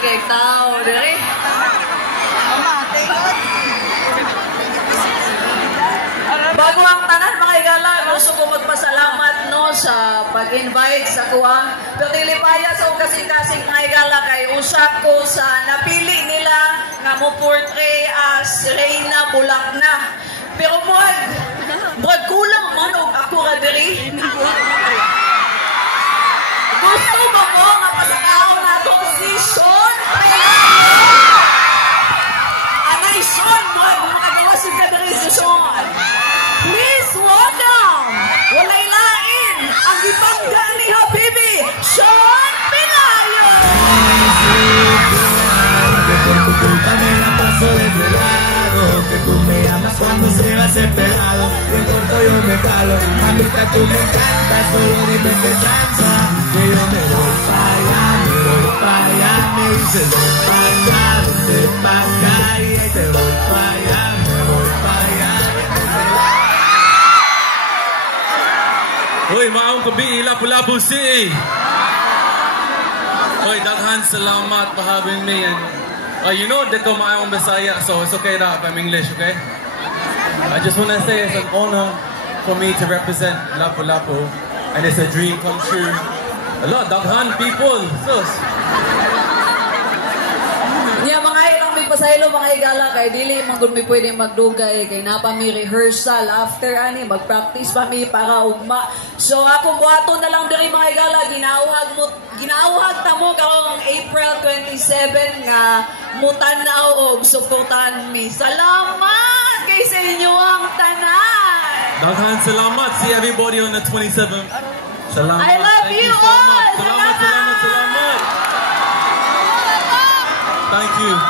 kay tao, dali. Bago ang tanan, mga igala, gusto ko magpasalamat no sa pag-invite sa kuha. Pero dilipaya sa kasing-kasing mga igala kay usap ko sa napili nila nga mo portray as Reyna Bulakna. Pero buwag kulang man og ako ra diri. Gusto ba mo nga pasakaw na ito si Sean? Anay Sean, makagawa si kadari si Sean. Please welcome, walay lain, ang ipangga ni Habibi, Sean Pelayo! Que tú me amas cuando seas esperado. En corto yo me calo, a mí que tú me encantas, solo dime que tranza. Que yo me voy para allá, me voy para allá. Me dices ven para allá, vente para acá. Y ahí te voy para allá, me voy para allá. Hoy, maong gabi, Lapu-Lapu City. Hoy, daghan salamat for having me. And you know, they call my own Bisaya, so it's okay that I'm English, okay? I just want to say it's an honor for me to represent Lapu-Lapu, and it's a dream come true. A lot of daghan people, sus. Yeah, mga ilang may pasaylo, mga igala, kay dili man gud mi pwede magdugay, kay napa mi rehearsal after ani, mag-practice pa mi para ugma. So ako buhaton na lang diri mga igala, ginauhag ta mo karong April 27 nga mutanaw og suportahan mi. Salamat kay sa inyo ang tanan. Daghan salamat. See everybody on the 27th. Salamat. I love Thank you so all. much. Salamat. Thank you.